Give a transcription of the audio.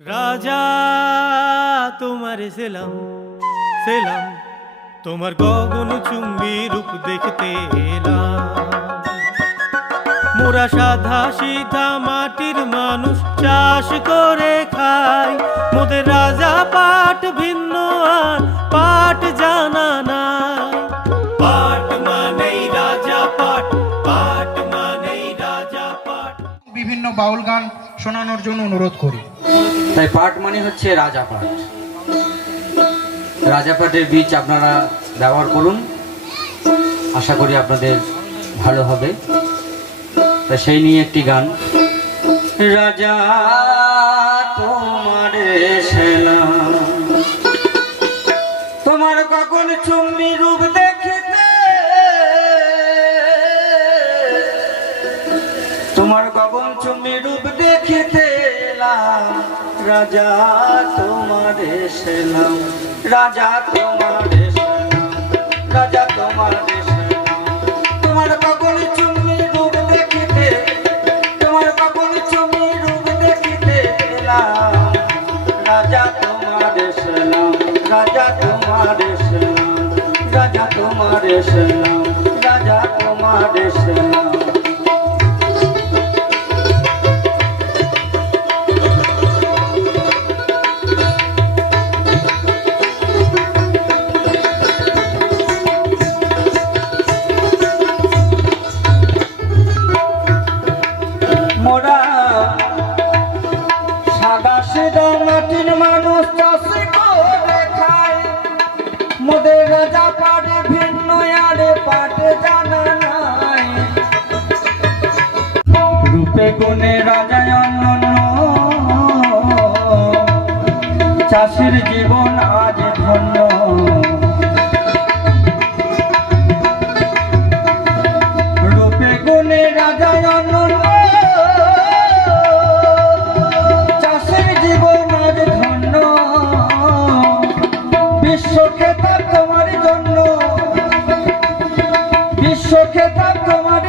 রাজা তোমার সেলাম সেলাম, তোমার গগন চুম্বি রূপ দেখতে এলাম। মোরা সাধা সিধা মাটির মানুষ, চাষ করে খাই। মোদের রাজা পাট ভিন্ন আর পাট জানা নাই। পাট মানেই রাজা পাট, পাট মানেই রাজা পাট। বিভিন্ন বাউল গান শোনানোর জন্য অনুরোধ করি। তাই পাট মানে হচ্ছে রাজাপাট। রাজাপাটের বীজ আপনারা ব্যবহার করুন, আশা করি আপনাদের ভালো হবে। তাই সেই নিয়ে একটি গান। রাজা তোমার সেনা, তোমার গগন চুম্বি রূপ দেখিতে, তোমার গগন চুম্বি রূপ দেখিতে এলাম। রাজা তোমার সেলাম, রাজা তোমার সেলাম, রাজা তোমার সেলাম। তোমার গগন চুম্বি রূপ দেখিতে, তোমার গগন চুম্বি রূপ দেখিতে এলাম। রাজা তোমার সেলাম, রাজা তোমার সেলাম, রাজা তোমার সেলাম, রাজা তোমার সেলাম। মোরা সাদা সিধা মাটির মানুষ, চাষ করে খায়। মোদের রাজা পাটে ভিন্ন আরে পাটে জানা নাই। রূপে গুণে রাজা অনন্য, চাষির জীবন আজ ধন্য। রূপে গুণে রাজা অনন্য, বিশ্বকে তার তোমার